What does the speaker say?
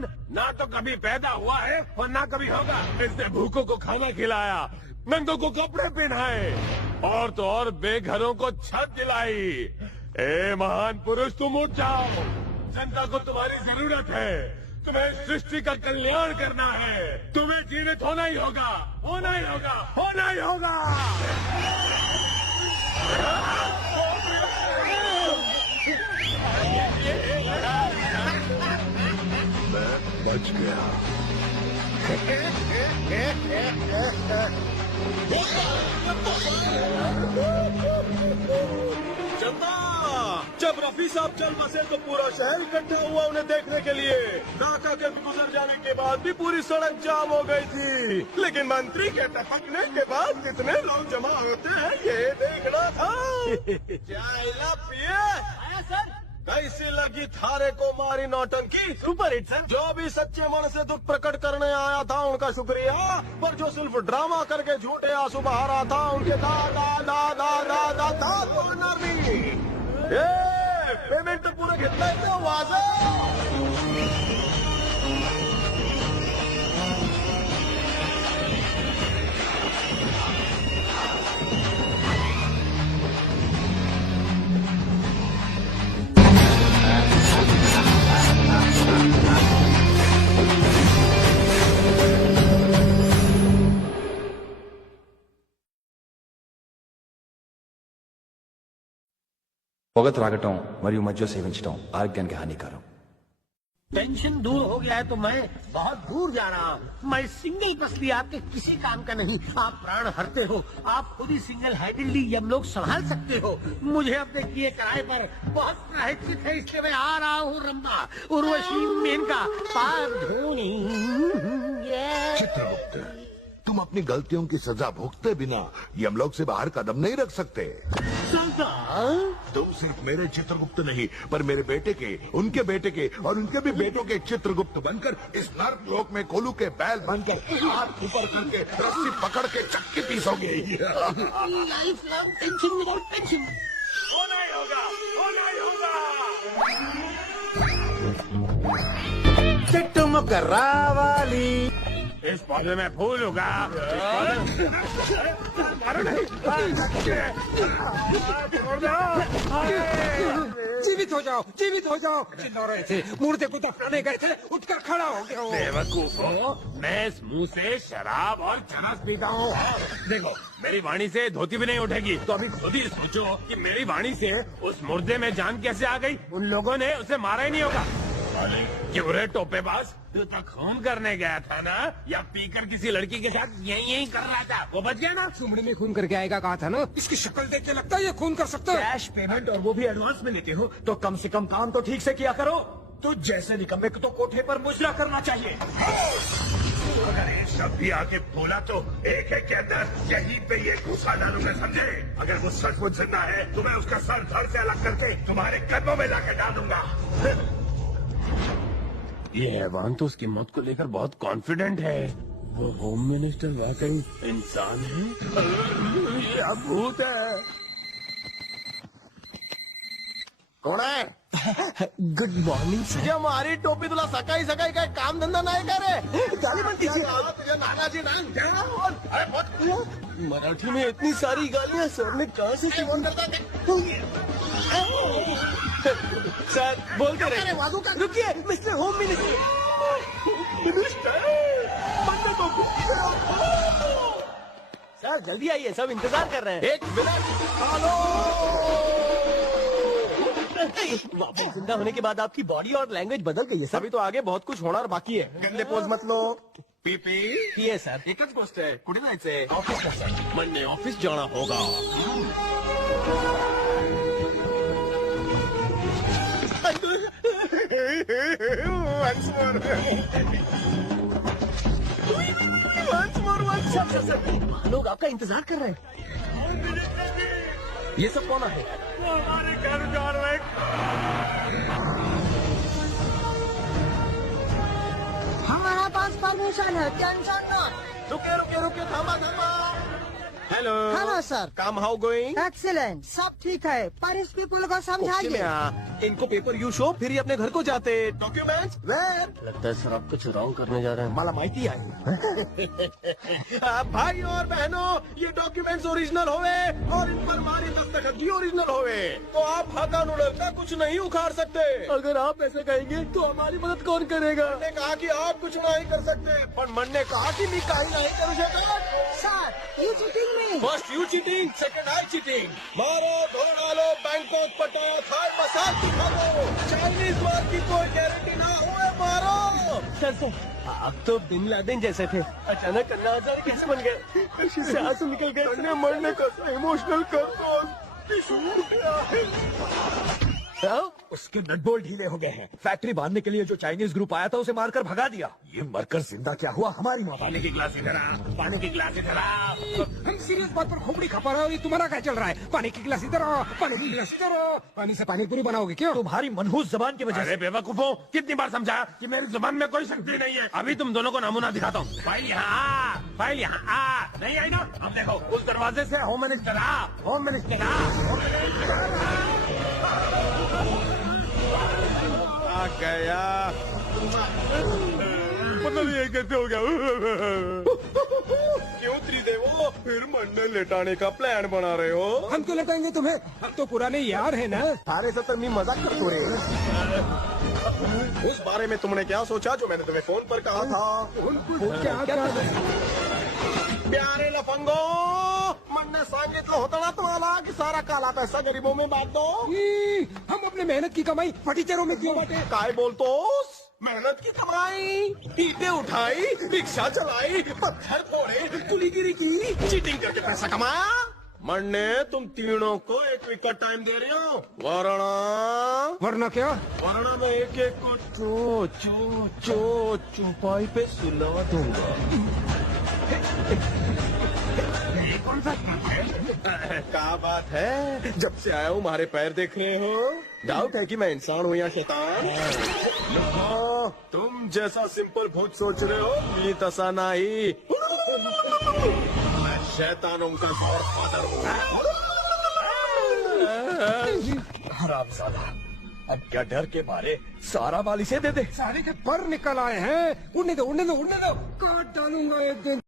इंसान ना तो कभी पैदा हुआ है और ना कभी होगा। इसने भूखों को खाना खिलाया, नंगों को कपड़े पहनाए और तो और बेघरों को छत दिलाई। ए महान पुरुष, तुम उठ जाओ। जनता को तुम्हारी जरूरत है। तुम्हें सृष्टि का कल्याण करना है। तुम्हें जीवित होना ही होगा, होना ही होगा, होना ही होगा। बच गया। जब रफी साहब चल बसे तो पूरा शहर इकट्ठा हुआ उन्हें देखने के लिए। काका के गुजर जाने के बाद भी पूरी सड़क जाम हो गई थी, लेकिन मंत्री के टपकने के बाद कितने लोग जमा होते हैं ये देखना था। पिए सर, कैसी लगी थारे को मारी नौटंकी? Super hit sir. जो भी सच्चे मन से दुख प्रकट करने आया था उनका शुक्रिया, पर जो सिर्फ ड्रामा करके झूठे आंसू बहा रहा था उनके पेमेंट पूरे घेतला वाज। పొగ త్రాగటం మరియు మద్యం సేవించడం ఆరోగ్యానికి హానికరం। टेंशन दूर हो गया है तो मैं बहुत दूर जा रहा हूँ। मैं सिंगल पसली आपके किसी काम का नहीं। आप प्राण हरते हो, आप खुद ही सिंगल हैंडेडली यमलोक संभाल सकते हो। मुझे अपने किए किराए पर बहुत प्रायश्चित है, इसलिए मैं आ रहा हूँ। रंभा, उर्वशी, मेनका, पार धोनी। चित्रगुप्त, तुम अपनी गलतियों की सजा भुगते बिना यमलोक से बाहर कदम नहीं रख सकते। तुम सिर्फ मेरे चित्रगुप्त नहीं, पर मेरे बेटे के, उनके बेटे के और उनके भी बेटों के चित्रगुप्त बनकर इस नर्क लोक में कोलू के बैल बनकर हाथ ऊपर करके रस्सी पकड़ के चक्की पीसोगे। Life long tension without tension. होना ही होगा, होना ही होगा। चिट्टुमुक रावाली, इस पौधे में फूल होगा। मारो नहीं। जीवित हो जाओ, जीवित हो जाओ। चिल्ला रहे थे, मुर्दे को दफनाने गए थे, उठकर खड़ा हो गया हो। बेवकूफ हो, मैं इस मुंह से शराब और चरस पीता हूँ। देखो, मेरी वाणी से धोती भी नहीं उठेगी, तो अभी खुद ही सोचो कि मेरी वाणी से उस मुर्दे में जान कैसे आ गई। उन लोगों ने उसे मारा ही नहीं होगा। क्यों रे टोपेबाज, तू तो खून करने गया था ना, या पीकर किसी लड़की के साथ यही कर रहा था? वो बच गया ना। सुमड़ी में खून करके आएगा कहा था ना। इसकी शक्ल देख के लगता है ये खून कर सकता है। कैश पेमेंट और वो भी एडवांस में लेते हो तो कम से कम काम तो ठीक से किया करो। तो जैसे निकम्मे को तो कोठे पर मुजरा करना चाहिए। अगर ये शब्द भी आके बोला तो एक के अंदर यहीं पे ये घुसा डालूंगा, समझे? अगर वो सचमुच जिंदा है तो मैं उसका सर धड़ से अलग करके तुम्हारे कदमों में लाकर डाल दूंगा। ये हैवान तो उसकी मौत को लेकर बहुत कॉन्फिडेंट है। वो होम मिनिस्टर वाकई इंसान है या भूत है? कोण आहे? Good morning sir. तुझ्या मारी टोपी तुला सकाळी सकाळी काय काम धंदा नाही का रे? गाली पण तिची तुझ्या नानाची ना। मराठी में इतनी सारी गालियां सर ने कहाँ से फोन करता सर बोलते रहे। रुकिए मिस्टर होम मिनिस्टर। सर जल्दी आइए, सब इंतजार कर रहे हैं। एक मिनट, वापस जिंदा होने के बाद आपकी बॉडी और लैंग्वेज बदल गई है सर। अभी तो आगे बहुत कुछ होना बाकी है। गंदे पोज मत लो। पीपी ये सर एकच गोष्ट आहे, कुठे जायचंय? ऑफिसला सर। म्हणजे ऑफिस जाना होगा। लोग आपका इंतजार कर रहे हैं। ये सब कौन है? हमारे घर जा रहे। हमारा पास परमिशन है, टेंशन नॉट। रुके रुके रुके, थांबा थांबा। Hello hello sir. काम हाउ गोइंग? एक्सीलेंट, सब ठीक है, पर इस पीपल को समझाइए। इनको पेपर यू शो, फिर ही अपने घर को जाते। Documents where? लगता है सर आप कुछ रॉन्ग करने जा रहे हैं। मला माहिती आहे। भाई और बहनों, ये डॉक्यूमेंट्स ओरिजिनल होवे और इन पर हमारी दस्तखत भी ओरिजिनल होवे, तो आप हा कानून का कुछ नहीं उखाड़ सकते। अगर आप ऐसे कहेंगे तो हमारी मदद कौन करेगा? मैंने कहा कि आप कुछ नहीं कर सकते, पर मन ने कहा कि मैं कहीं नहीं करू शकत। Sir, you cheating me. First you cheating, second I cheating. मारो, धो डालो, बैंकॉक पटाओ, थाई मसाज दिखा दो, चाइनीज मार की कोई गारंटी ना हुए, मारो। सर आप तो बिन लादेन जैसे थे, अचानक अन्ना हजारे कैसे बन गए? खुशी से आंसू निकल गए। मरने का इमोशनल कर उसके नट बोल्ट ढीले हो गए हैं। फैक्ट्री बांधने के लिए जो चाइनीज ग्रुप आया था उसे मारकर भगा दिया। ये मरकर जिंदा क्या हुआ? हमारी मौत। पानी की गिलास इधर आ, पानी की गिलास इधर आ। हम सीरियस बात पर खोपड़ी खपा रहे हो, ये तुम्हारा क्या चल रहा है? पानी की गिलास इधर आओ, पानी की गिलास इधर आओ। पानी से पानी पूरी बनाओगे क्यों? तुम्हारी मनहूस जबान की वजह अरे बेवकूफों, कितनी बार समझाया कि मेरी जुबान में कोई शक्ति नहीं है। अभी तुम दोनों को नमूना दिखाता हूँ। फाइल यहाँ आ, फाइल यहाँ आ। नहीं आई ना? अब देखो, उस दरवाजे से होम मिनिस्टर आ, होम मिनिस्टर आ, होम मिनिस्टर आ गया। पता नहीं ये कैसे हो गया। क्यों त्रिदेवो, फिर मंडल लेटाने का प्लान बना रहे हो? हम क्यों लटाएंगे तुम्हें? हम तो पुराने यार है ना। सारे 70 में मजाक करते हो रहे। उस बारे में तुमने क्या सोचा जो मैंने तुम्हें फोन पर कहा था? प्यारे लफंगो, मन्ने सांगितलं होतं ना तुम्हाला कि सारा काला पैसा गरीबों में बांट दो। हम अपने मेहनत की कमाई फटीचरों में क्यों बांटे? काय बोलतोस? मेहनत की कमाई, ईटे उठाई, रिक्शा चलाई, पत्थर फोड़े, कुलीगिरी की, चीटिंग करके पैसा कमाया। मन्ने, तुम तीनों को एक वीक का टाइम दे रही हो, वरना क्या? वरना मैं एक एक को चौपाई पे सुला दूंगा। क्या बात है? जब से आया हूँ हमारे पैर देख रहे हो? डाउट है कि मैं इंसान हूँ या शैतान? तुम जैसा सिंपल भूत सोच रहे हो, ये तसा नहीं। मैं शैतानों का गॉडफादर हूँ। हरामजादा, अब क्या डर के मारे सारा माल इसे दे दे। सारे के पर निकल आए हैं। उड़ने दो, उड़ने दो, उड़ने दो। काट डालूंगा एक दिन।